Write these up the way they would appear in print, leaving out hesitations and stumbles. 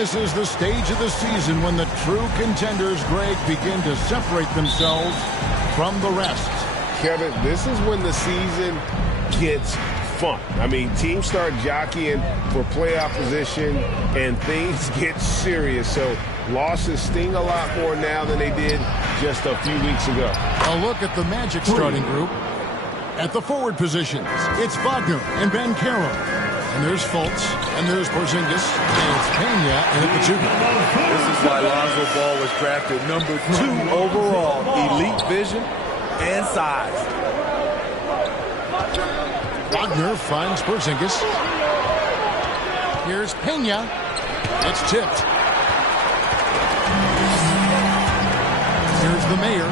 This is the stage of the season when the true contenders, Greg, begin to separate themselves from the rest. Kevin, this is when the season gets fun. I mean, teams start jockeying for playoff position, and things get serious. So losses sting a lot more now than they did just a few weeks ago. A look at the Magic starting group. At the forward positions, it's Wagner and Banchero. And there's Fultz, and there's Porzingis, and it's Pena and Pachuca. This is why Lonzo Ball was drafted number 2 overall. Elite vision and size. Wagner finds Porzingis. Here's Pena. It's tipped. Here's the mayor.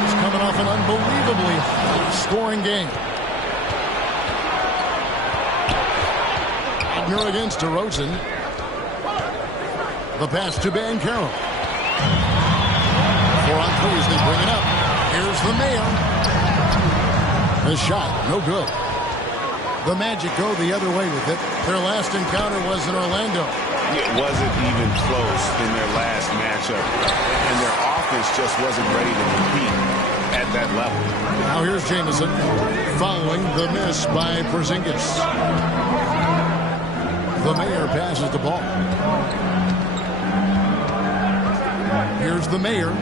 He's coming off an unbelievably high-scoring game. Wagner against DeRozan. The pass to Banchero. 4 on 3 as they bring it up. Here's the mayor. The shot, no good. The Magic go the other way with it. Their last encounter was in Orlando. It wasn't even close in their last matchup. And their offense just wasn't ready to compete at that level. Now here's Jamison following the miss by Porzingis. The mayor passes the ball. Here's the mayor.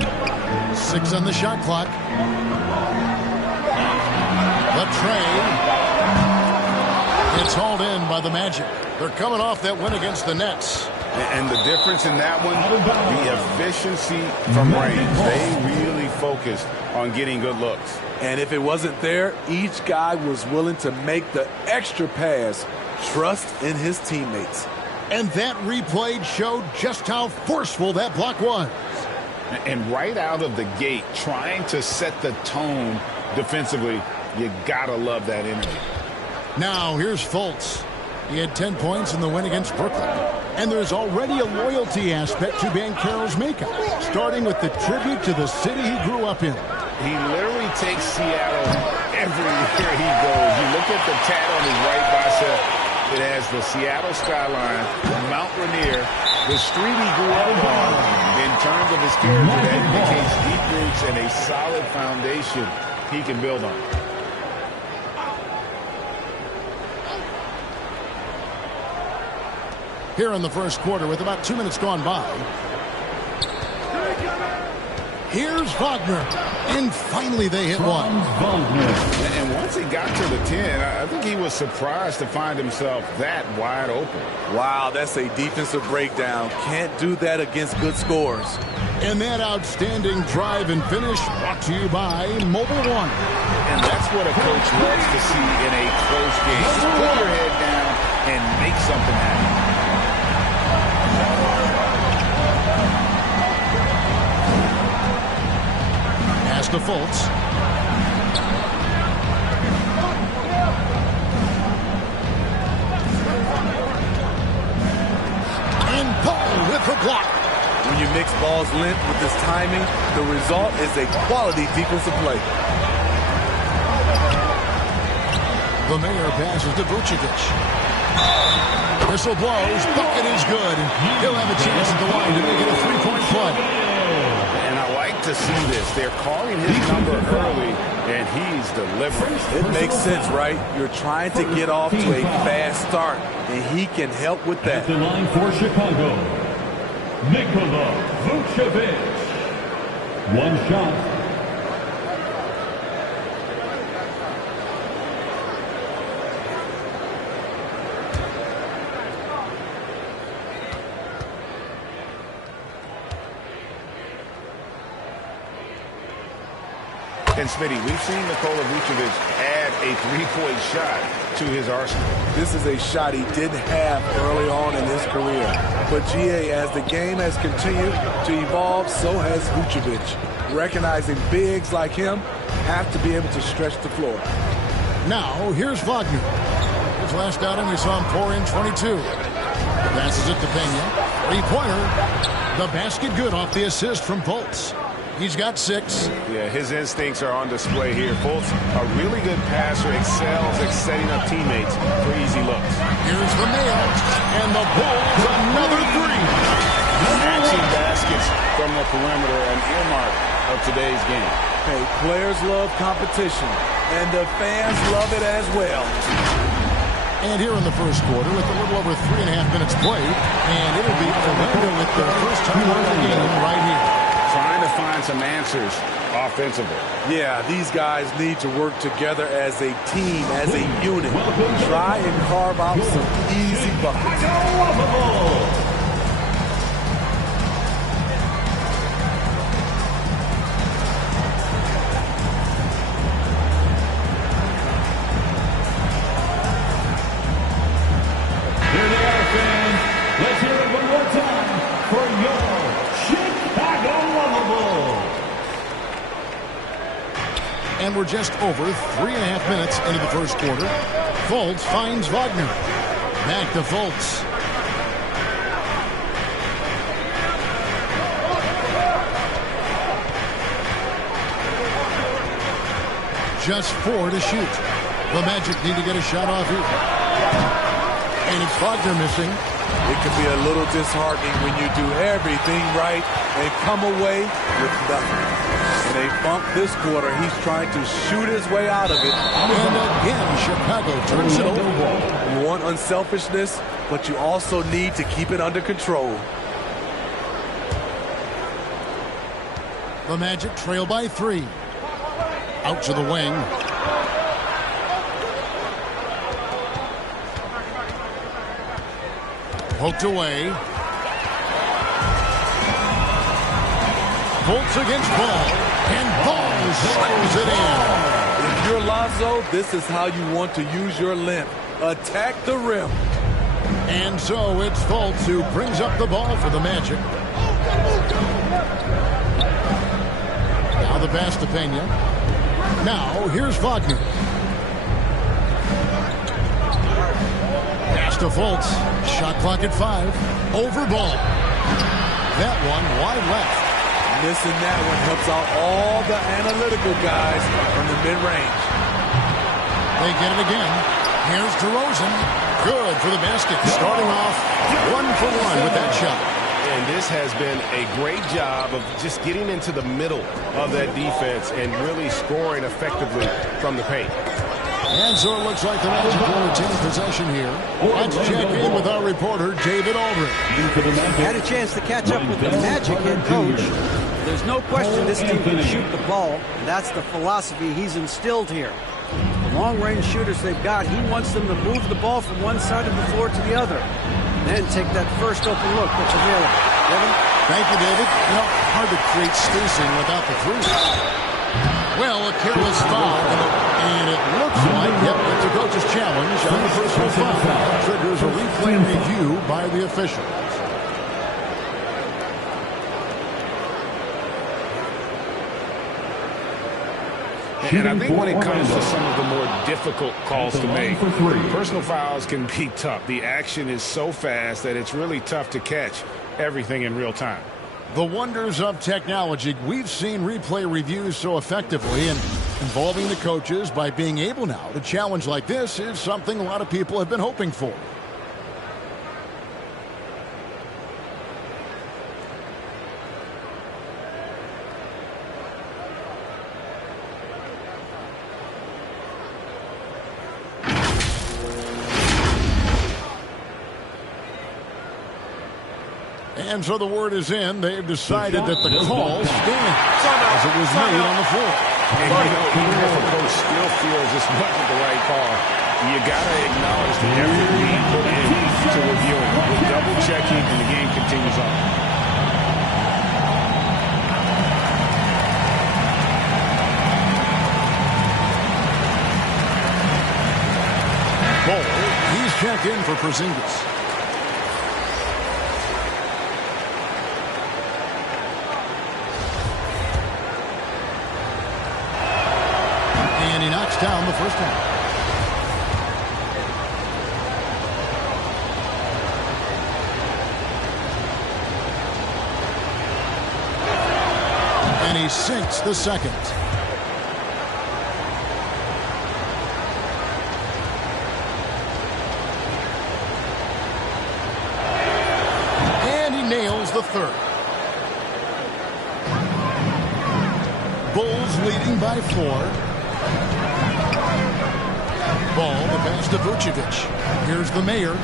6 on the shot clock. The trade. It's hauled in by the Magic. They're coming off that win against the Nets. And the difference in that one, the efficiency from range. They really focused on getting good looks. And if it wasn't there, each guy was willing to make the extra pass. Trust in his teammates. And that replay showed just how forceful that block was. And right out of the gate, trying to set the tone defensively, you gotta love that energy. Now here's Fultz. He had 10 points in the win against Brooklyn. And there's already a loyalty aspect to Banchero's makeup, starting with the tribute to the city he grew up in. He literally takes Seattle everywhere he goes. You look at the tat on his right bicep. It has the Seattle skyline, Mount Rainier, the street he grew up on. In terms of his character, that indicates deep roots and a solid foundation he can build on. Here in the first quarter with about 2 minutes gone by. Here's Wagner. And finally they hit one. And once he got to the 10, I think he was surprised to find himself that wide open. Wow, that's a defensive breakdown. Can't do that against good scores. And that outstanding drive and finish brought to you by Mobile One. And that's what a coach loves to see in a close game. Just put your head down and make something happen. Pass to Fultz. And Paul with the block. When you mix ball's length with his timing, the result is a quality defensive play. The mayor passes to Vucevic. Whistle blows. Bucket is good. He'll have a chance at the line to make it a three-point play. And I like to see this. They're calling his number early, and he's delivering. It makes sense, right? You're trying to get off to a fast start, and he can help with that. At the line for Chicago, Nikola Vucevic. One shot. And Smitty, we've seen Nikola Vucevic add a three-point shot to his arsenal. This is a shot he didn't have early on in his career. But GA, as the game has continued to evolve, so has Vucevic. Recognizing bigs like him have to be able to stretch the floor. Now, here's Wagner. His last outing, we saw him pour in 22. Passes it to Pena. Three-pointer. The basket good off the assist from Fultz. He's got 6. Yeah, his instincts are on display here. Fultz, a really good passer, excels at setting up teammates for easy looks. Here's the nail, and the Bulls another 3. Matching baskets from the perimeter, an earmark of today's game. Hey, players love competition, and the fans love it as well. And here in the first quarter, with a little over 3.5 minutes played, and it'll be Orlando with their first time of the game right here. Trying to find some answers offensively. Yeah, these guys need to work together as a team, as a unit. Try and carve out some easy buckets. Let's hear it one more time for your Chicago Lovable. And we're just over 3.5 minutes into the first quarter. Fultz finds Wagner. Back to Fultz. Just 4 to shoot. The Magic need to get a shot off here. And it's Wagner missing. It can be a little disheartening when you do everything right and come away with nothing. In a bump this quarter, he's trying to shoot his way out of it. And again, Chicago turns it over. You want unselfishness, but you also need to keep it under control. The Magic trail by 3. Out to the wing. Poked away. Fultz against Ball. And Ball slams it in. If you're Lonzo, this is how you want to use your length. Attack the rim. And so it's Fultz who brings up the ball for the Magic. Now the pass to Pena. Now here's Wagner. Pass to Fultz. Shot clock at 5. Over Ball. That one wide left. Missing that one helps out all the analytical guys from the mid-range. They get it again. Here's DeRozan. Good for the basket. Starting off 1 for 1 with that shot. And this has been a great job of just getting into the middle of that defense and really scoring effectively from the paint. And so it looks like the Magic will retain possession here. Let's check in with our reporter, David Aldridge. Had a chance to catch up with the Magic head coach. There's no question this team can shoot the ball. And that's the philosophy he's instilled here. The long-range shooters they've got, he wants them to move the ball from one side of the floor to the other. Then take that first open look that's available. Kevin? Thank you, David. You know, hard to create spacing without the three. Well, a careless foul, and it looks like, it's a coach's challenge on the personal foul. That triggers a replay review by the officials. And I think when it comes to some of the more difficult calls to make, personal fouls can be tough. The action is so fast that it's really tough to catch everything in real time. The wonders of technology. We've seen replay reviews so effectively, and involving the coaches by being able now to challenge like this is something a lot of people have been hoping for. And so the word is in. They've decided that the call stands as it was made on the floor. And you know, even if a coach still feels this wasn't the right call, you got to acknowledge the effort being put into reviewing. We're double-checking, and the game continues on. Ball, he's checked in for Porzingis. And he knocks down the first one. And he sinks the second. And he nails the third. Bulls leading by 4. Ball, the pass to Vucevic. Here's the Mayor.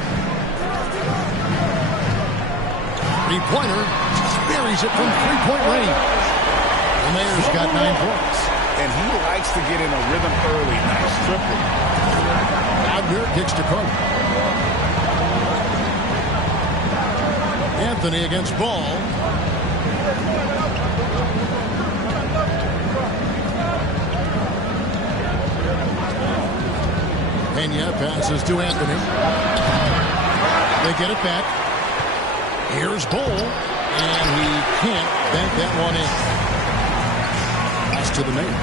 Three-pointer. Buries it from three-point range. The Mayor's got 9 points. And he likes to get in a rhythm early. Nice triple. Wagner kicks to Carter. Anthony against Ball. Pena passes to Anthony. They get it back. Here's Ball. And he can't bank that one in. Pass to the Mayor.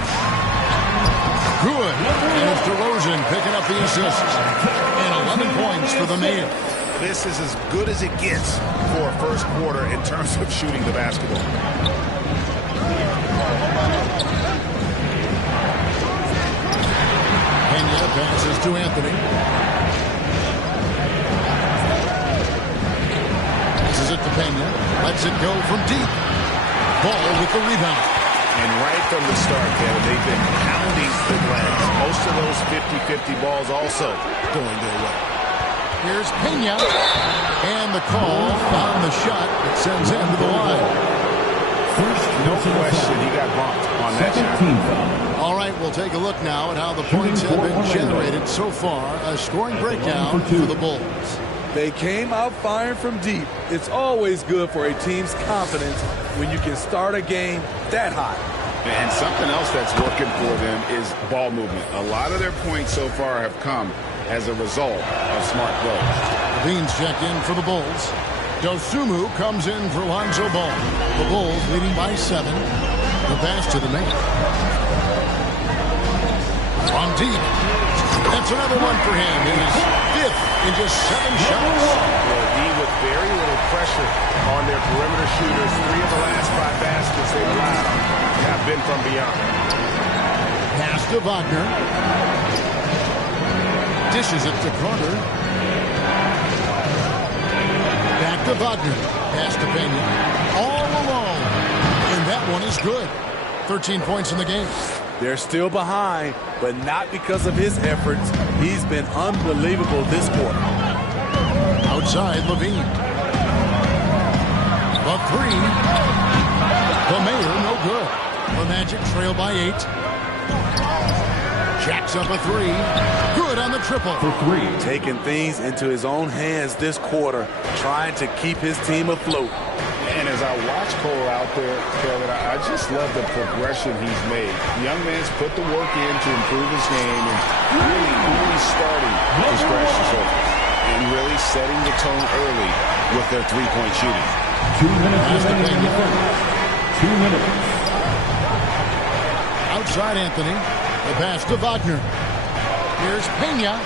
Good. And it's DeRozan picking up the assist. And 11 points for the Mayor. This is as good as it gets for a first quarter in terms of shooting the basketball. Pena passes to Anthony. This is it to Pena. Lets it go from deep. Ball with the rebound. And right from the start, Kevin, they've been pounding the glass. Most of those 50-50 balls also going their way. Here's Pena. And the call on the shot that sends him to the line. No question, he got bumped on that shot. All right, we'll take a look now at how the points have been generated so far. A scoring breakdown for the Bulls. They came out firing from deep. It's always good for a team's confidence when you can start a game that hot. And something else that's working for them is ball movement. A lot of their points so far have come as a result of smart plays. The Beans check in for the Bulls. Dosunmu comes in for Lonzo Ball. The Bulls leading by 7. The pass to the Mayor. From deep. That's another one for him. His 5th in just 7 shots. Well, D with very little pressure on their perimeter shooters. 3 of the last 5 baskets they've allowed have been from beyond. Pass to Wagner. Dishes it to Carter. Back to Wagner. Pass to Pena. All alone. And that one is good. 13 points in the game. They're still behind, but not because of his efforts. He's been unbelievable this quarter. Outside, Levine. The 3. The Mayor, no good. The Magic trail by 8. Jacks up a 3. Good on the triple. For 3. Taking things into his own hands this quarter, trying to keep his team afloat. And as I watch Cole out there, Kevin, I just love the progression he's made. The young man's put the work in to improve his game and really starting to scratch the surface. And really setting the tone early with their three-point shooting. 2 minutes remaining in the first. 2 minutes. Outside Anthony. The pass to Wagner. Here's Pena.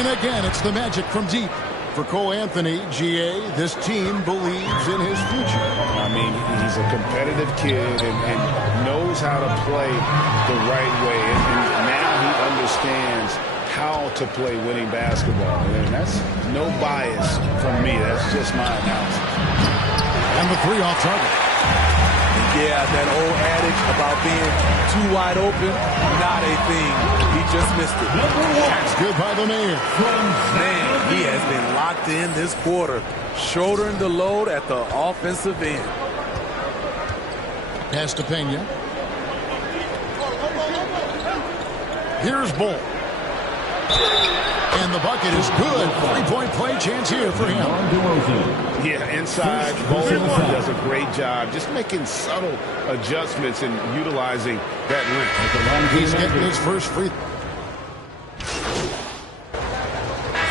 And again, it's the Magic from deep. For Cole Anthony, GA, this team believes in his future. I mean, he's a competitive kid and knows how to play the right way. And now he understands how to play winning basketball. And that's no bias from me. That's just my analysis. And the 3 off target. Yeah, that old adage about being too wide open, not a thing. He just missed it. That's good by the Mayor. Man, he has been locked in this quarter, shouldering the load at the offensive end. Pass to Pena. Here's Bull. And the bucket is good. 3-point play chance here for him. Yeah, inside, Ball does a great job just making subtle adjustments and utilizing that length. He's getting his first free.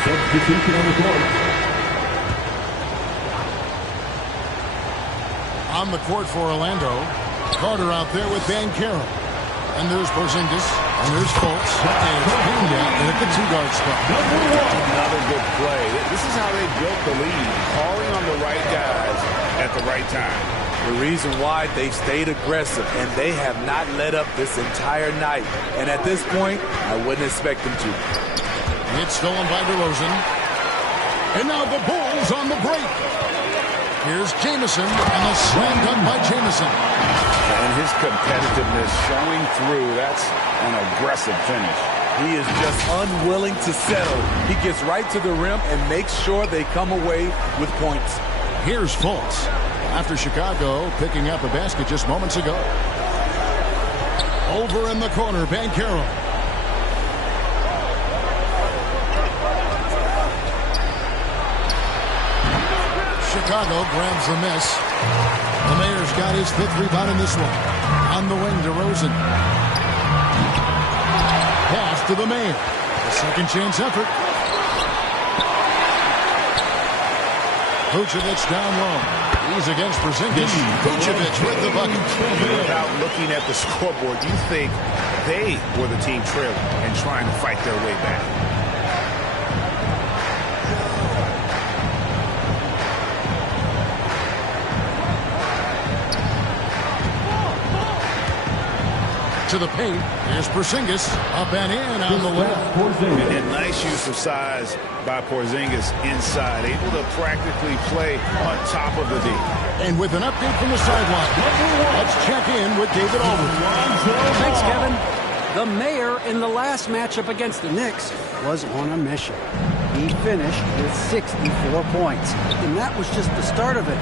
Substitution on the court. On the court for Orlando. Carter out there with Banchero. And there's Porzingis. And there's Fultz. And Pena at the 2-guard spot. Another good play. This is how they built the lead. Calling on the right guys at the right time. The reason why they've stayed aggressive, and they have not let up this entire night. And at this point, I wouldn't expect them to. It's stolen by DeRozan. And now the Bulls on the break. Here's Jamison, and a slam dunk by Jamison. And his competitiveness showing through. That's an aggressive finish. He is just unwilling to settle. He gets right to the rim and makes sure they come away with points. Here's Fultz. After Chicago picking up a basket just moments ago. Over in the corner, Banchero. Chicago grabs the miss. The Mayor's got his 5th rebound in this one. On the wing, DeRozan. Pass to the Mayor. A second chance effort. Vucevic down low. He's against Porzingis. Vucevic with the bucket. Without looking at the scoreboard, you think they were the team trailing and trying to fight their way back. To the paint. Here's Porzingis up and in on the left. And nice use of size by Porzingis inside, able to practically play on top of the D. And with an update from the sideline, let's check in with David Aldridge. Thanks, Kevin. The Mayor in the last matchup against the Knicks was on a mission. He finished with 64 points, and that was just the start of it.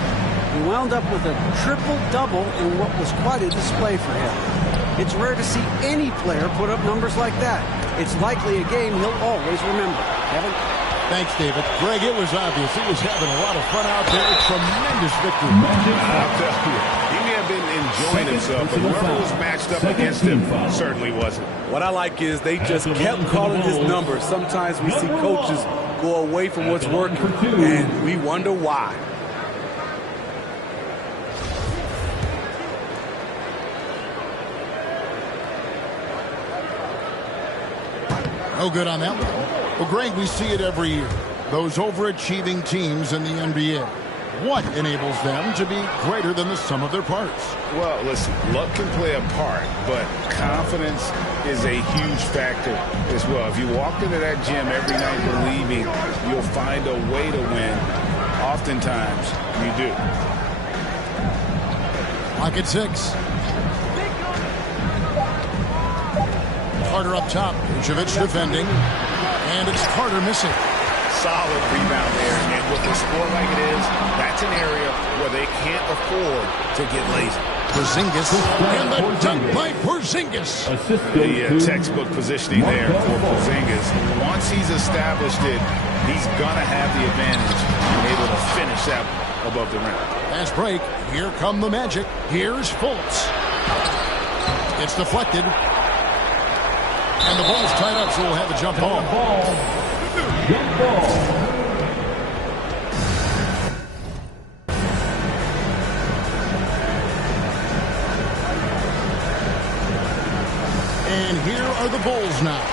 He wound up with a triple-double in what was quite a display for him. It's rare to see any player put up numbers like that. It's likely a game he'll always remember. Kevin? Thanks, David. Greg, it was obvious. He was having a lot of fun out there. Tremendous victory. I'll tell you, he may have been enjoying himself, but whoever was matched up against him certainly wasn't. What I like is they just kept calling his numbers. Sometimes we see coaches go away from what's working, and we wonder why. No good on that one. Well, Greg, we see it every year. Those overachieving teams in the NBA. What enables them to be greater than the sum of their parts? Well, listen, luck can play a part, but confidence is a huge factor as well. If you walked into that gym every night believing you'll find a way to win, oftentimes you do. Lock at 6. Carter up top. Vucevic defending. And it's Carter missing. Solid rebound there. And with a score like it is, that's an area where they can't afford to get lazy. Porzingis. And the dunk by Porzingis. The textbook positioning there for Porzingis. Once he's established it, he's going to have the advantage and able to finish that above the rim. Fast break. Here come the Magic. Here's Fultz. It's deflected. And the ball's tied up, so we'll have a jump ball. Jump ball. And here are the Bulls now.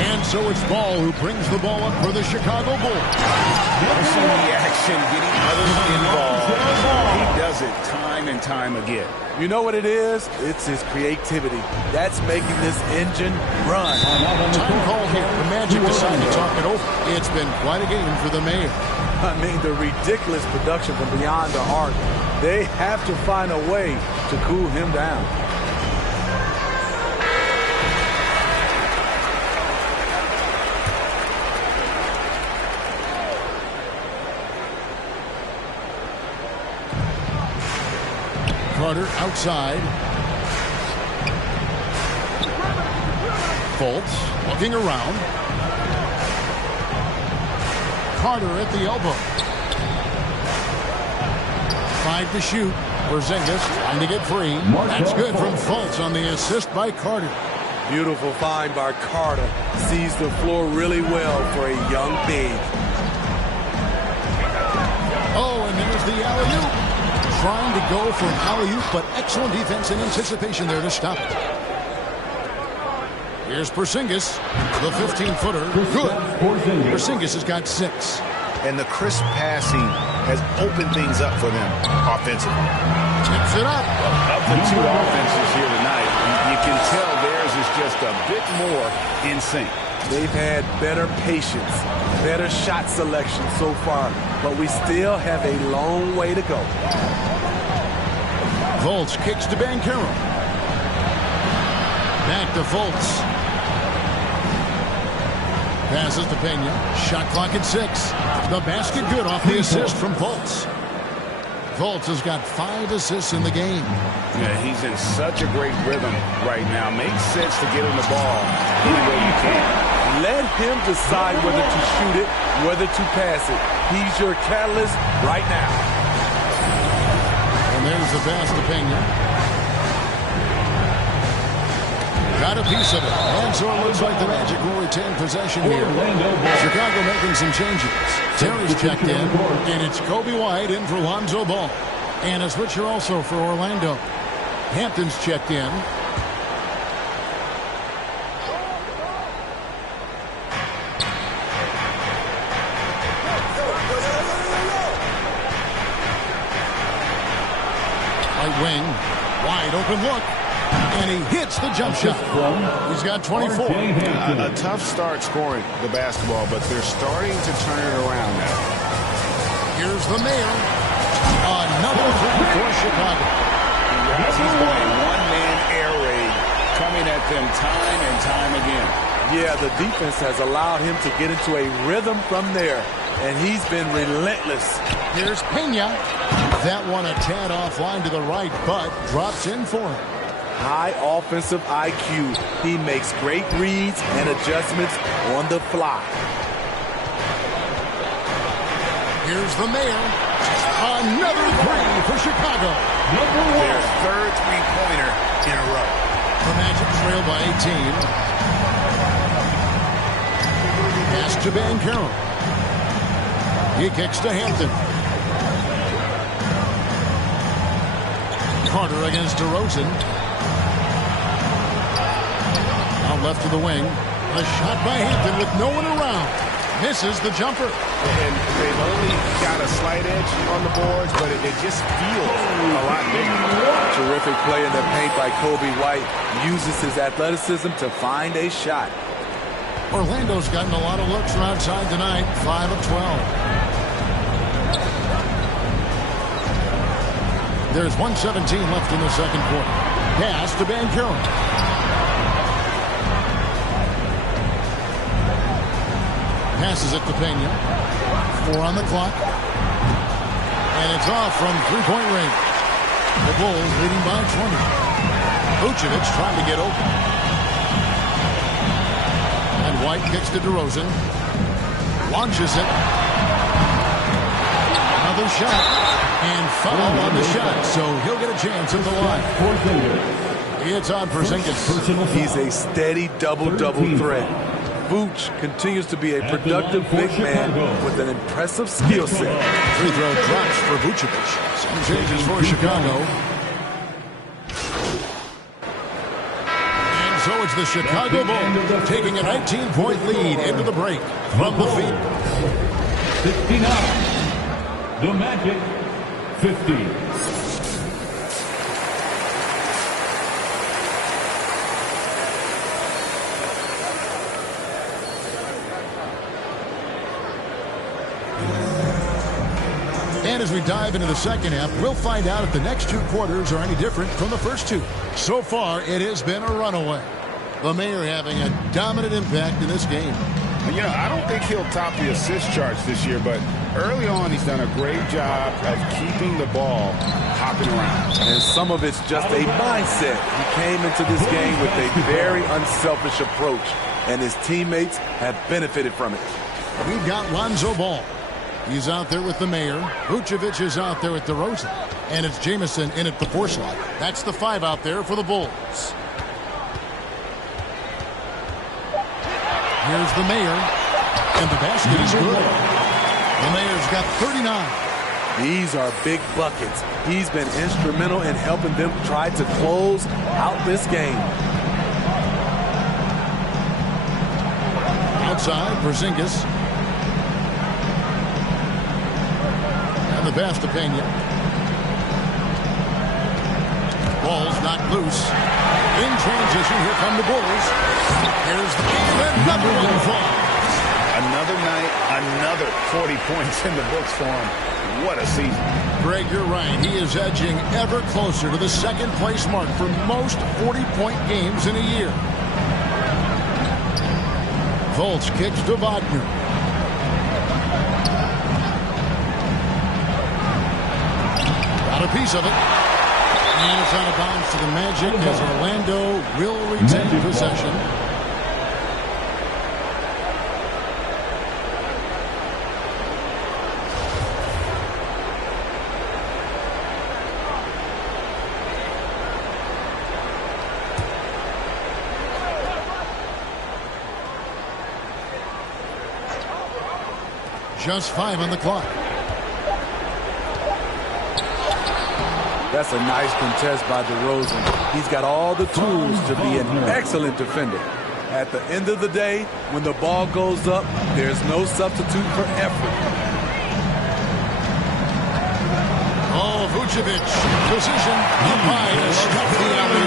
And so it's Ball who brings the ball up for the Chicago Bulls. See the action, getting others involved. He does it time and time again. You know what it is? It's his creativity. That's making this engine run. Time call here. The Magic decide to talk it over. It's been quite a game for the Mayor. I mean, the ridiculous production from beyond the arc. They have to find a way to cool him down. Carter outside. Fultz looking around. Carter at the elbow. 5 to shoot. Porzingis trying to get free. That's good from Fultz on the assist by Carter. Beautiful find by Carter. Sees the floor really well for a young big. Oh, and there's the alley-oop. Trying to go for an alley-oop, but excellent defense and anticipation there to stop it. Here's Porzingis, the 15-footer. Good. Porzingis has got 6. And the crisp passing has opened things up for them offensively. Tips it up. Of the two offenses here tonight, you can tell theirs is just a bit more in sync. They've had better patience, better shot selection so far, but we still have a long way to go. Fultz kicks to Banchero. Back to Fultz. Passes to Pena. Shot clock at 6. The basket good off the assist from Fultz. Fultz has got 5 assists in the game. Yeah, he's in such a great rhythm right now. Makes sense to get him the ball any way you can. Let him decide whether to shoot it, whether to pass it. He's your catalyst right now. And there's the pass to Pena. Got a piece of it. And so it looks like the Magic will retain possession here. Chicago making some changes. Terry's checked in, and it's Kobe White in for Lonzo Ball. And a switcher also for Orlando. Hampton's checked in. Right wing. Wide open look. And he hits the jump shot. He's got 24. A tough start scoring the basketball, but they're starting to turn it around now. Here's the Mayor. Another three for Chicago. He's got a one-man air raid coming at them time and time again. Yeah, the defense has allowed him to get into a rhythm from there, and he's been relentless. Here's Pena. That one a tad offline to the right, but drops in for him. High offensive IQ. He makes great reads and adjustments on the fly. Here's the Mayor. Another three for Chicago. Their third three-pointer in a row. The Magic trail by 18. Pass to Banchero. He kicks to Hampton. Carter against DeRozan. Out left to the wing. A shot by Hampton with no one around. Misses the jumper. And they've only got a slight edge on the boards, but it just feels a lot bigger. Terrific play in the paint by Kobe White. Uses his athleticism to find a shot. Orlando's gotten a lot of looks from outside tonight. 5 of 12. There's 1:17 left in the second quarter. Pass to Banchero. Passes it to Pena. 4 on the clock. And it's off from three-point range. The Bulls leading by 20. Vucevic trying to get open. And White kicks to DeRozan. Launches it. Another shot. And foul on the shot, so he'll get a chance at the line. It's on Porzingis. He's a steady double-double threat. Vooch continues to be a productive big man with an impressive skill set. Free throw drops for Vucevic. Some changes for Chicago. And so it's the Chicago Bulls taking a 19-point lead into the break from the field. 69. The Magic, 50. And as we dive into the second half, we'll find out if the next two quarters are any different from the first two. So far, it has been a runaway. The Mayor having a dominant impact in this game. You know, I don't think he'll top the assist charts this year, but early on he's done a great job of keeping the ball hopping around. And some of it's just a mindset. He came into this game with a very unselfish approach, and his teammates have benefited from it. We've got Lonzo Ball. He's out there with the Mayor. Vucevic is out there with DeRozan. And it's Jamison in at the 4 slot. That's the 5 out there for the Bulls. Here's the Mayor. And the basket is good. The Mayor's got 39. These are big buckets. He's been instrumental in helping them try to close out this game. Outside, Porzingis. And the the pass to Pena. Ball's knocked loose. In transition, here come the Bulls. Here's the another one falls. Another night, another 40 points in the books for him. What a season. Greg, you're right. He is edging ever closer to the second place mark for most 40-point games in a year. Fultz kicks to Wagner. Got a piece of it. And it's out of bounds to the Magic as Orlando will retain possession. Just 5 on the clock. That's a nice contest by DeRozan. He's got all the tools to be an excellent defender. At the end of the day, when the ball goes up, there's no substitute for effort. Oh, Vucevic, position up high to stuff the alley.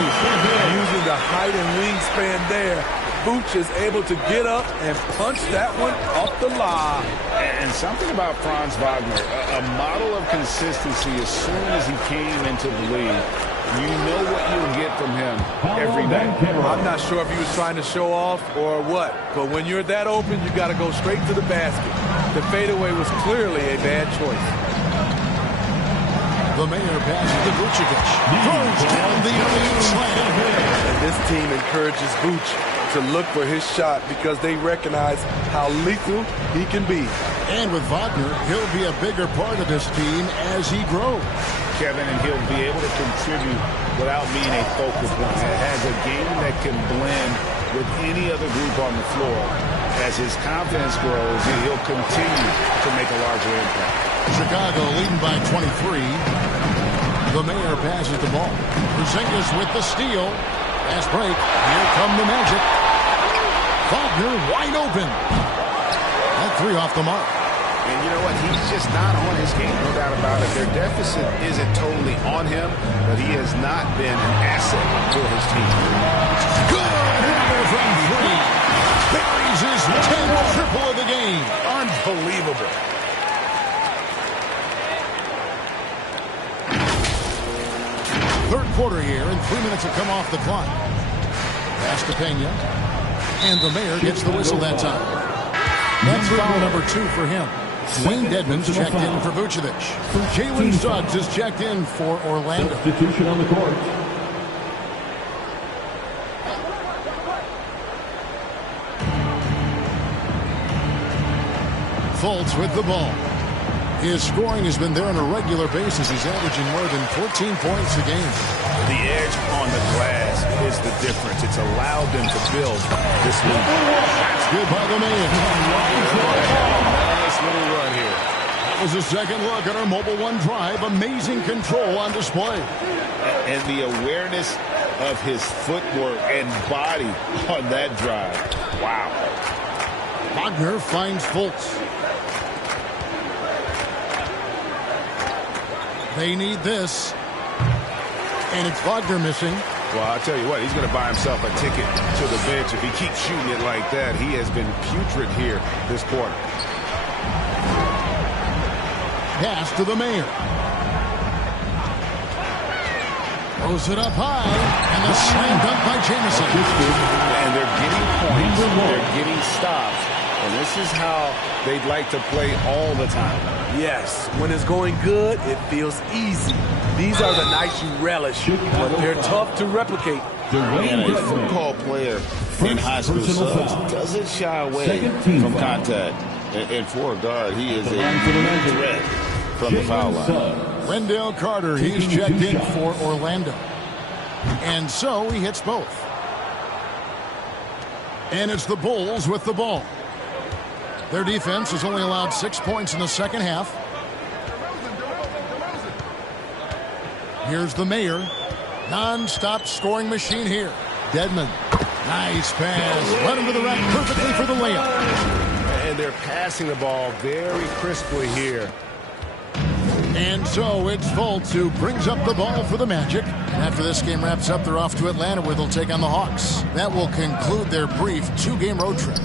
Using the height and wingspan there, Vooch is able to get up and punch that one off the line. And something about Franz Wagner, a model of consistency. As soon as he came into the league, you know what you'll get from him every day. I'm not sure if he was trying to show off or what, but when you're that open, you got to go straight to the basket. The fadeaway was clearly a bad choice. The Mayor passes to Vucevic. Throws down the alley-oop slam. And this team encourages Vooch to look for his shot because they recognize how lethal he can be. And with Wagner, he'll be a bigger part of this team as he grows. Kevin, and he'll be able to contribute without being a focal point. It has a game that can blend with any other group on the floor. As his confidence grows, he'll continue to make a larger impact. Chicago leading by 23. The Mayor passes the ball. Porzingis with the steal. Fast break. Here come the Magic. Wagner wide open. That 3 off the mark. And you know what? He's just not on his game, no doubt about it. Their deficit isn't totally on him, but he has not been an asset for his team. Good hammer from 3. Buries his 10th triple of the game. Unbelievable. Third quarter here, and 3 minutes have come off the clock. Pass to Pena. And the Mayor gets the whistle that time. That's foul number 2 for him. Wayne Dedmon's checked in for Vucevic. Jalen Suggs is checked in for Orlando. Substitution on the court. Fultz with the ball. His scoring has been there on a regular basis. He's averaging more than 14 points a game. The edge on the glass is the difference. It's allowed them to build this lead. That's good by the man. Nice little run here. That was a second look at our Mobile One drive. Amazing control on display. And the awareness of his footwork and body on that drive. Wow. Wagner finds Fultz. They need this. And it's Wagner missing. Well, I'll tell you what, he's going to buy himself a ticket to the bench if he keeps shooting it like that. He has been putrid here this quarter. Pass to the Mayor. Throws it up high. And a slam dunk by Jamison. And they're getting points. They're getting stops. And this is how they'd like to play all the time. Yes, when it's going good, it feels easy. These are the nights you relish, but they're tough to replicate. And a football player in high school doesn't shy away from contact. And for a guard, he is a threat from the foul line. Wendell Carter, he's checked in for Orlando. And so he hits both. And it's the Bulls with the ball. Their defense has only allowed 6 points in the second half. Here's the Mayor. Non-stop scoring machine here. Dedmon. Nice pass. Led him to the rack perfectly for the layup. And they're passing the ball very crisply here. And so it's Fultz who brings up the ball for the Magic. And after this game wraps up, they're off to Atlanta where they'll take on the Hawks. That will conclude their brief 2-game road trip.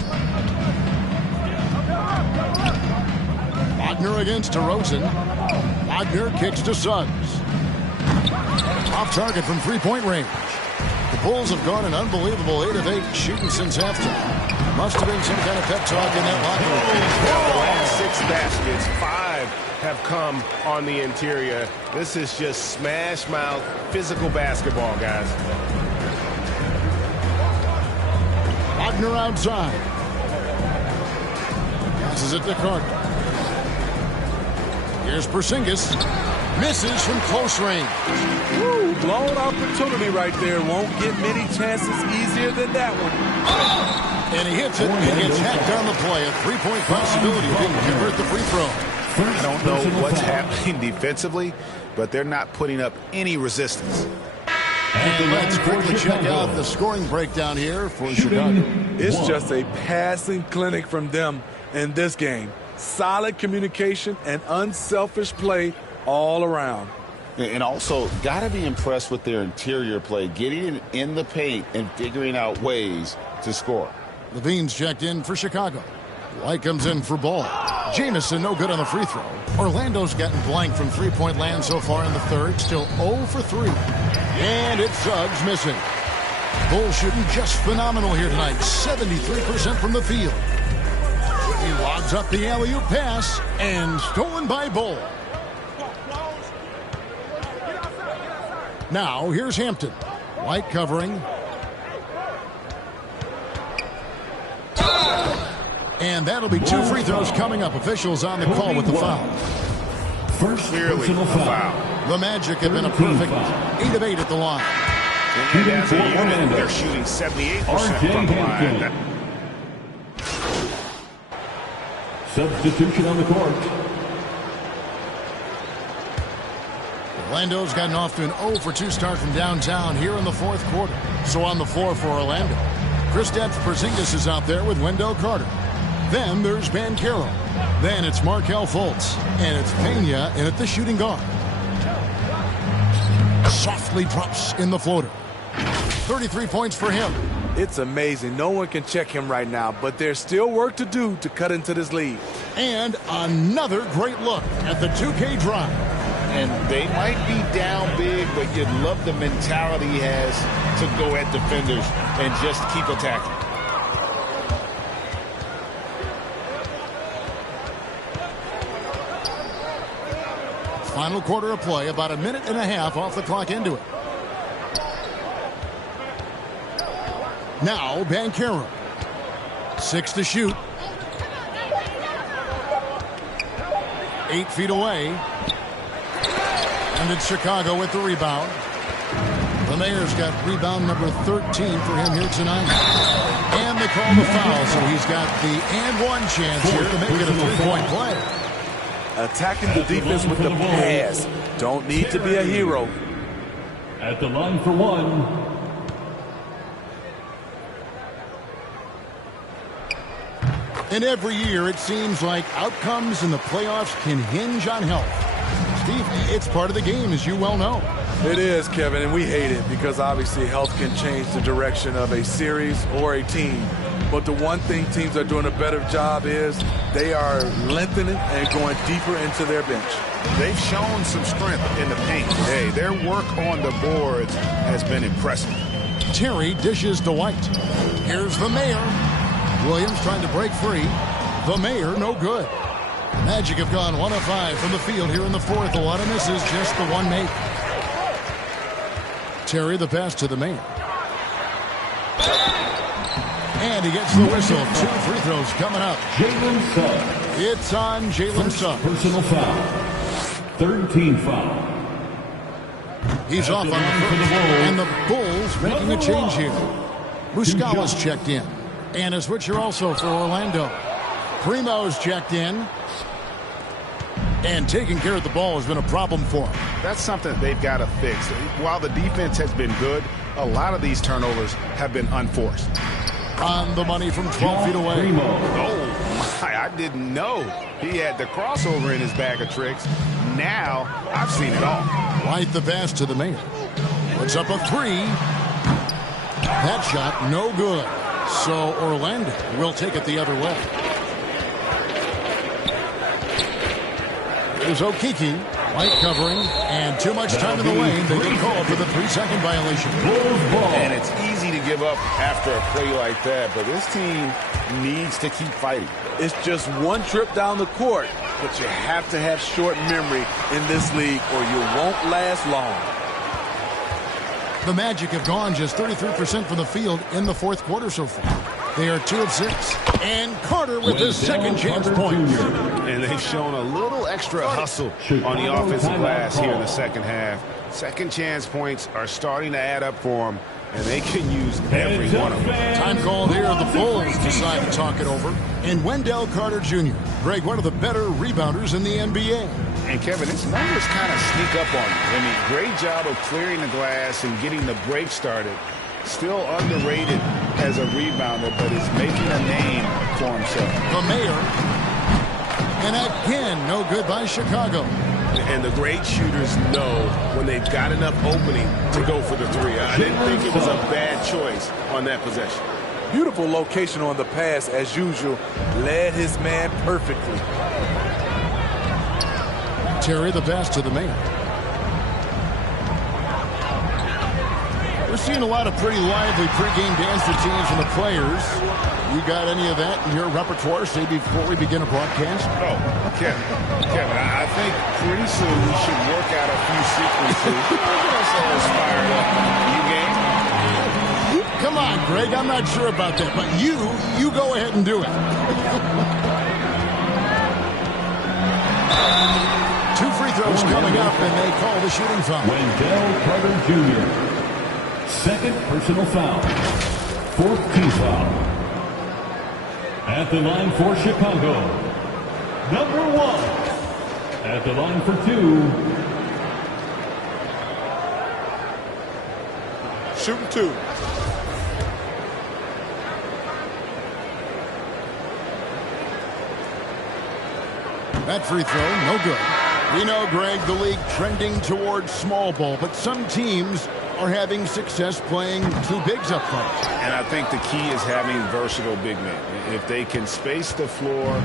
Wagner against DeRozan. Wagner kicks to Suggs. Off target from three-point range. The Bulls have gone an unbelievable 8 of 8 shooting since halftime. Must have been some kind of pep talk in that locker room. The last 6 baskets, 5 have come on the interior. This is just smash mouth physical basketball, guys. Wagner outside. Passes it to Carter. Here's Porzingis. Misses from close range. Woo, blown opportunity right there. Won't get many chances easier than that one. And he hits it and gets hacked on the play. A 3-point possibility. Didn't convert the free throw. I don't know what's happening defensively, but they're not putting up any resistance. And let's quickly check out the scoring breakdown here for Chicago. It's just a passing clinic from them in this game. Solid communication and unselfish play all around. And also, got to be impressed with their interior play, getting in the paint and figuring out ways to score. Levine's checked in for Chicago. White comes in for Ball. Jamison no good on the free throw. Orlando's gotten blank from three-point land so far in the third. Still 0 for 3. And it's Suggs missing. Bulls shooting just phenomenal here tonight. 73% from the field. He logs up the alley-oop pass and stolen by Bull. Now here's Hampton. White covering. And that'll be 2 free throws coming up. Officials on the call with the foul. First Clearly a foul. The Magic have been a perfect 8 of 8 at the line. And as a unit, they're shooting 78% from the line. Substitution on the court. Orlando's gotten off to an 0 for 2 start from downtown here in the fourth quarter. So on the floor for Orlando, Kristaps Porzingis is out there with Wendell Carter. Then there's Banchero. Then it's Markelle Fultz. And it's Pena in at the shooting guard. Softly drops in the floater. 33 points for him. It's amazing. No one can check him right now, but there's still work to do to cut into this lead. And another great look at the 2K drive. And they might be down big, but you'd love the mentality he has to go at defenders and just keep attacking. Final quarter of play, about 1.5 minutes off the clock into it. Now Banchero. 6 to shoot. 8 feet away. And it's Chicago with the rebound. The Mayor's got rebound number 13 for him here tonight. And they call the foul, so he's got the and one chance here to make it a 3-point play. Attacking the defense with the pass. Don't need to be a hero. At the line for one. And every year it seems like outcomes in the playoffs can hinge on health. Steve, it's part of the game, as you well know. It is, Kevin, and we hate it because obviously health can change the direction of a series or a team. But the one thing teams are doing a better job is they are lengthening and going deeper into their bench. They've shown some strength in the paint. Hey, their work on the boards has been impressive. Terry dishes to White. Here's the Mayor. Williams trying to break free. The Mayor, no good. Magic have gone 1 of 5 from the field here in the fourth. A lot of misses, just the one make. Terry the pass to the Mayor. And he gets the whistle. 2 free throws coming up. Jalen Suggs. It's on Jalen Suggs. Personal foul. 13 foul. He's off on the first. And the Bulls making a change here. Muscala's checked in. And a switcher also for Orlando. Primo's checked in. And taking care of the ball has been a problem for him. That's something they've got to fix. While the defense has been good, a lot of these turnovers have been unforced. On the money from 12 feet away. Primo. Oh, I didn't know he had the crossover in his bag of tricks. Now I've seen it all. Right the pass to the Mayor. Puts up a three. That shot no good. So Orlando will take it the other way. Here's Okeke. White covering. And too much time in the lane. They get called for the 3-second violation. And it's easy to give up after a play like that, but this team needs to keep fighting. It's just one trip down the court, but you have to have short memory in this league or you won't last long. The Magic have gone just 33% from the field in the fourth quarter so far. They are 2 of 6. And Carter with his second chance points. And they've shown a little extra hustle on the offensive glass here in the second half. Second chance points are starting to add up for them, and they can use every one of them. Time called here. The Bulls decide to talk it over. And Wendell Carter Jr., Greg, one of the better rebounders in the NBA. And, Kevin, his numbers kind of sneak up on you. I mean, great job of clearing the glass and getting the break started. Still underrated as a rebounder, but is making a name for himself. The Mayor. And again, no good by Chicago. And the great shooters know when they've got enough opening to go for the three. I didn't think it was a bad choice on that possession. Beautiful location on the pass, as usual. Led his man perfectly. Terry the pass to the Mayor. We're seeing a lot of pretty lively pregame dance routines from the players. You got any of that in your repertoire, say, before we begin a broadcast? Oh, Kevin, I think pretty soon we should work out a few sequences. Get ourselves fired up. You game? Come on, Greg. I'm not sure about that, but you go ahead and do it. 2 free throws coming up, and they call the shooting foul. Wendell Carter Jr. Second personal foul. 4th team foul. At the line for Chicago, number 1. At the line for 2. Shooting 2. That free throw, no good. We know, Greg, the league trending towards small ball, but some teams are having success playing 2 bigs up front. And I think the key is having versatile big men. If they can space the floor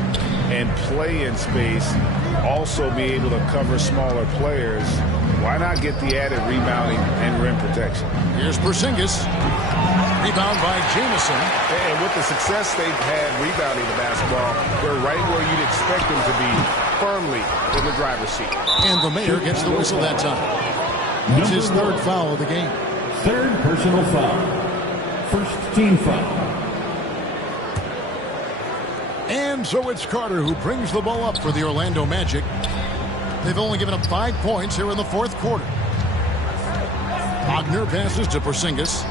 and play in space, also be able to cover smaller players, why not get the added rebounding and rim protection? Here's Porzingis. Rebound by Jamison. And with the success they've had rebounding the basketball, they're right where you'd expect them to be, firmly in the driver's seat. And the Mayor gets the whistle that time. That's his 3rd foul of the game. 3rd personal foul. 1st team foul. And so it's Carter who brings the ball up for the Orlando Magic. They've only given up 5 points here in the 4th quarter. Wagner passes to Porzingis.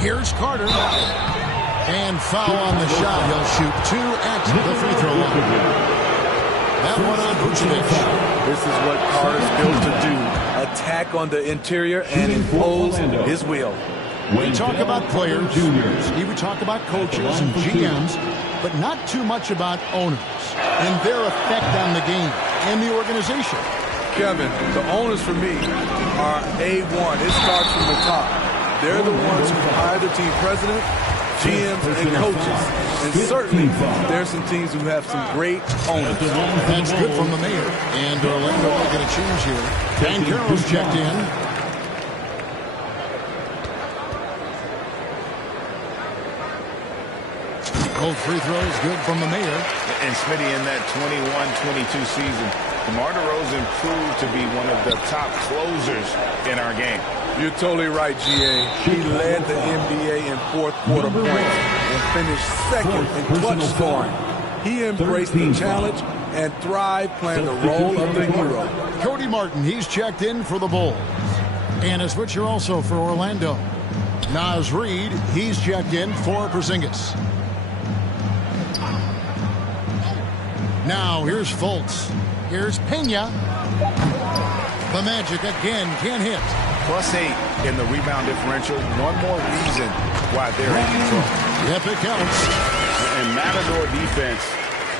Here's Carter. And foul on the shot. He'll shoot 2 at the free throw line. That one on Vucevic. This is what Carter's built to do. Attack on the interior and impose his will. We talk about players, we talk about coaches and GMs, but not too much about owners and their effect on the game and the organization. Kevin, the owners for me are A1. It starts from the top. They're the ones who hire the team president, GMs, and coaches. And certainly, there's some teams who have some great owners. That's good from the Mayor. And Orlando making a change here. Dan Carroll's checked in. Both free throws good from the Mayor. And Smitty, in that 21-22 season, DeMar DeRozan proved to be one of the top closers in our game. You're totally right, GA. He led the NBA in 4th quarter points and finished 2nd in clutch scoring. He embraced the challenge and thrived playing the role of the hero. Cody Martin, he's checked in for the Bulls. And a switcher also for Orlando. Naz Reid, he's checked in for Porzingis. Now here's Fultz. Here's Pena. The Magic again can't hit. +8 in the rebound differential. One more reason why they're in control. Yep, it counts. And Matador defense,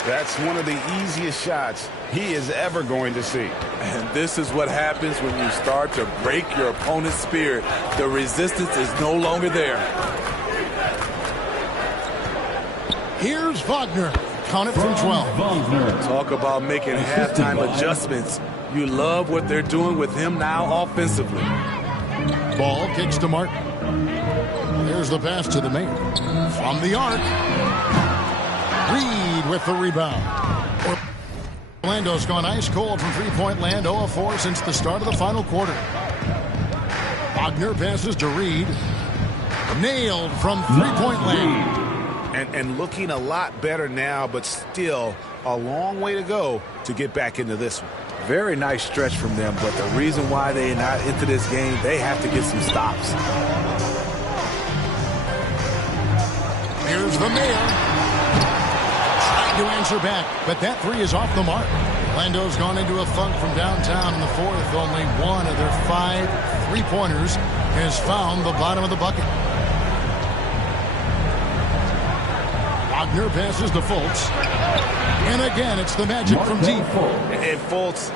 that's one of the easiest shots he is ever going to see. And this is what happens when you start to break your opponent's spirit. The resistance is no longer there. Here's Wagner. Count it from 12. Talk about making halftime adjustments. You love what they're doing with him now offensively. Ball kicks to Martin. There's the pass to the Mayor. From the arc. Reed with the rebound. Orlando's gone ice cold from three-point land, 0 of 4 since the start of the final quarter. Wagner passes to Reed. Nailed from three-point land. And looking a lot better now, but still a long way to go to get back into this one. Very nice stretch from them, but the reason why they're not into this game, they have to get some stops. Here's the Mayor. Trying to answer back, but that three is off the mark. Orlando's gone into a funk from downtown in the fourth. Only one of their 5 three-pointers has found the bottom of the bucket. Wagner passes to Fultz. And again, it's the Magic from deep. And Fultz,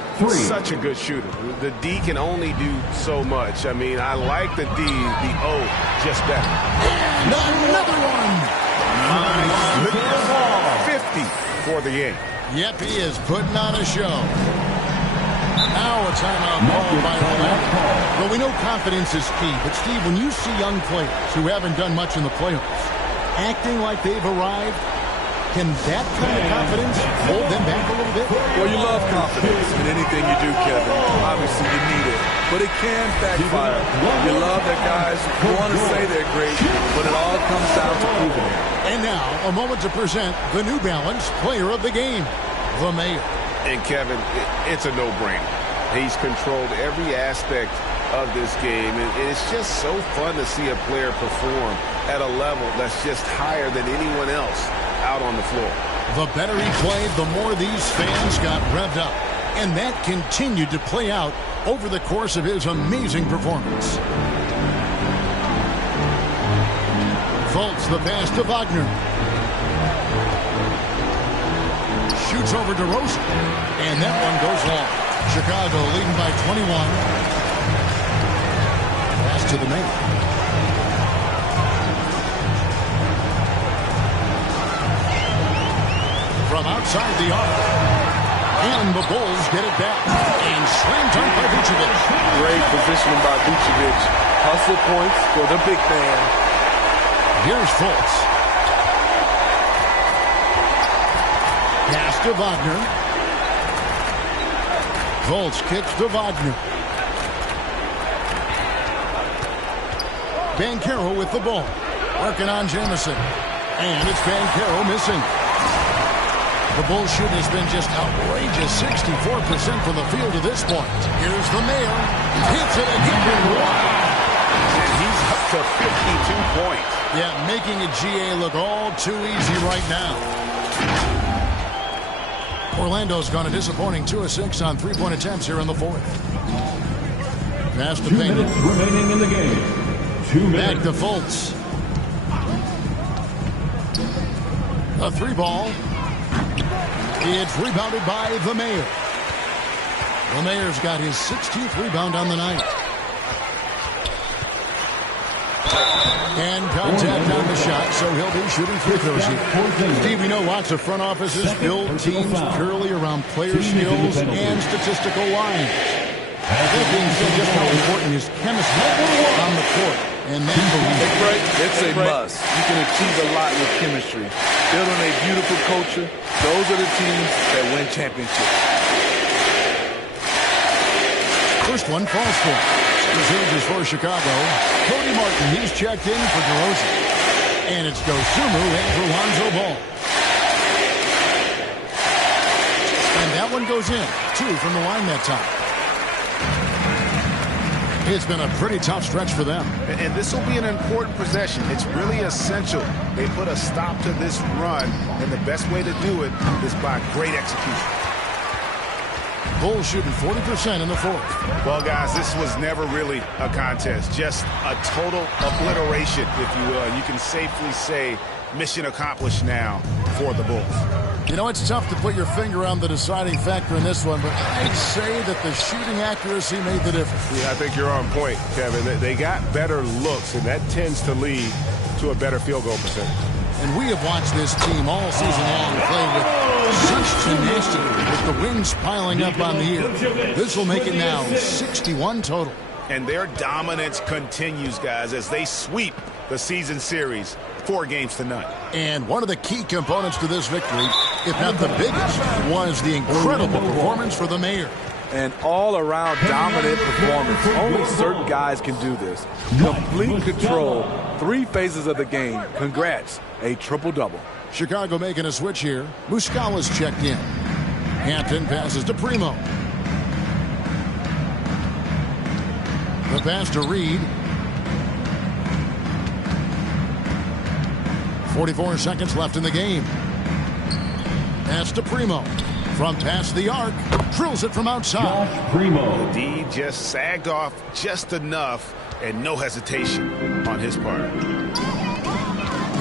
such a good shooter. The D can only do so much. I mean, I like the D, the O, just better. And another one. Nice. 50 for the game. Yep, he is putting on a show. Now a timeout called by Orlando. Well, we know confidence is key, but Steve, when you see young players who haven't done much in the playoffs acting like they've arrived, can that kind of confidence hold them back a little bit? Well, you love confidence in anything you do, Kevin. Obviously, you need it, but it can backfire. You love that guys want to say they're great, but it all comes down to proving it. And now, a moment to present the New Balance Player of the Game, the Mayor. And Kevin, it's a no-brainer. He's controlled every aspect of this game, and it's just so fun to see a player perform at a level that's just higher than anyone else out on the floor. The better he played, the more these fans got revved up, and that continued to play out over the course of his amazing performance. Fultz the pass to Wagner. Shoots over to Rosen, and that one goes long. Chicago leading by 21. Pass to the Mayor. From outside the arc. And the Bulls get it back. And slam dunk by Vucevic. Great positioning by Vucevic. Hustle points for the big man. Here's Fultz. Pass to Wagner. Fultz kicks to Wagner. Banchero with the ball. Working on Jamison. And it's Banchero missing. The Bulls shooting has been just outrageous. 64% from the field to this point. Here's the Mayor. Hits it again. Wow. And he's up to 52 points. Yeah, making a GA look all too easy right now. Orlando's gone a disappointing 2 of 6 on three-point attempts here in the fourth. Pass to 2 Payne. minutes remaining in the game. 2 minutes. Back to Fultz. A 3-ball. It's rebounded by the Mayor. The Mayor's got his 16th rebound on the night. And contact on the shot, so he'll be shooting free throws here. Steve, we know lots of front offices build teams purely around player skills and statistical lines. That being said, just how important is chemistry on the court. And then it's a must. You can achieve a lot with chemistry. Building a beautiful culture, those are the teams that win championships. First one falls for. Reserves for Chicago. Cody Martin, he's checked in for DeRozan. And it's Dosunmu and for Lonzo Ball. And that one goes in. 2 from the line that time. It's been a pretty tough stretch for them. And this will be an important possession. It's really essential they put a stop to this run, and the best way to do it is by great execution. Bulls shooting 40% in the fourth. Well, guys, this was never really a contest, just a total obliteration, if you will. And you can safely say mission accomplished now for the Bulls. You know, it's tough to put your finger on the deciding factor in this one, but I'd say that the shooting accuracy made the difference. Yeah, I think you're on point, Kevin. They got better looks, and that tends to lead to a better field goal percentage. And we have watched this team all season long play with such tenacity, with the wins piling up on the year. This will make it now 61 total. And their dominance continues, guys, as they sweep the season series 4-0. And one of the key components to this victory, if not the biggest, was the incredible performance for the Mayor. An all-around dominant performance. Only certain guys can do this. Complete control, 3 phases of the game. Congrats, a triple-double. Chicago making a switch here. Muscala's checked in. Hampton passes to Primo. The pass to Reed. 44 seconds left in the game. Pass to Primo. From past the arc. Drills it from outside. Primo. D just sagged off just enough and no hesitation on his part.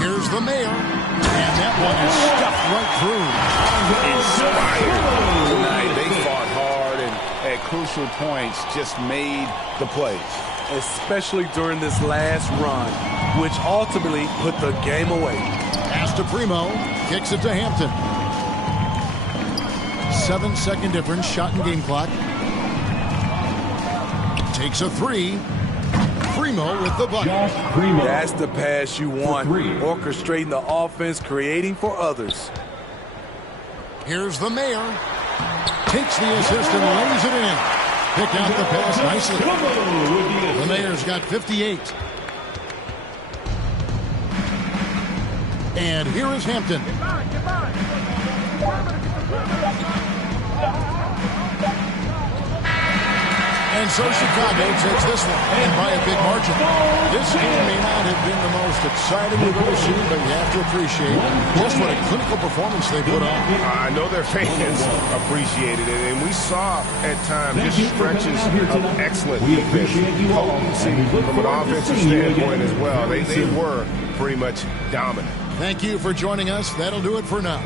Here's the Mayor. And that one is stuffed right through. Inspired tonight. They fought hard and at crucial points just made the plays. Especially during this last run, which ultimately put the game away. Pass to Primo. Kicks it to Hampton. 7-second difference. Shot and game clock. Takes a 3. Primo with the bucket. That's the pass you want. Orchestrating the offense, creating for others. Here's the Mayor. Takes the assist and lays it in. Pick out the pass nicely. The Mayor's got 58. And here is Hampton. And so Chicago takes this one, and by a big margin. This game may not have been the most exciting we've ever seen, but you have to appreciate just what a clinical performance they put on. I know their fans appreciated it, and we saw at times just stretches of excellent defense, potency from an offensive standpoint as well. They were pretty much dominant. Thank you for joining us. That'll do it for now.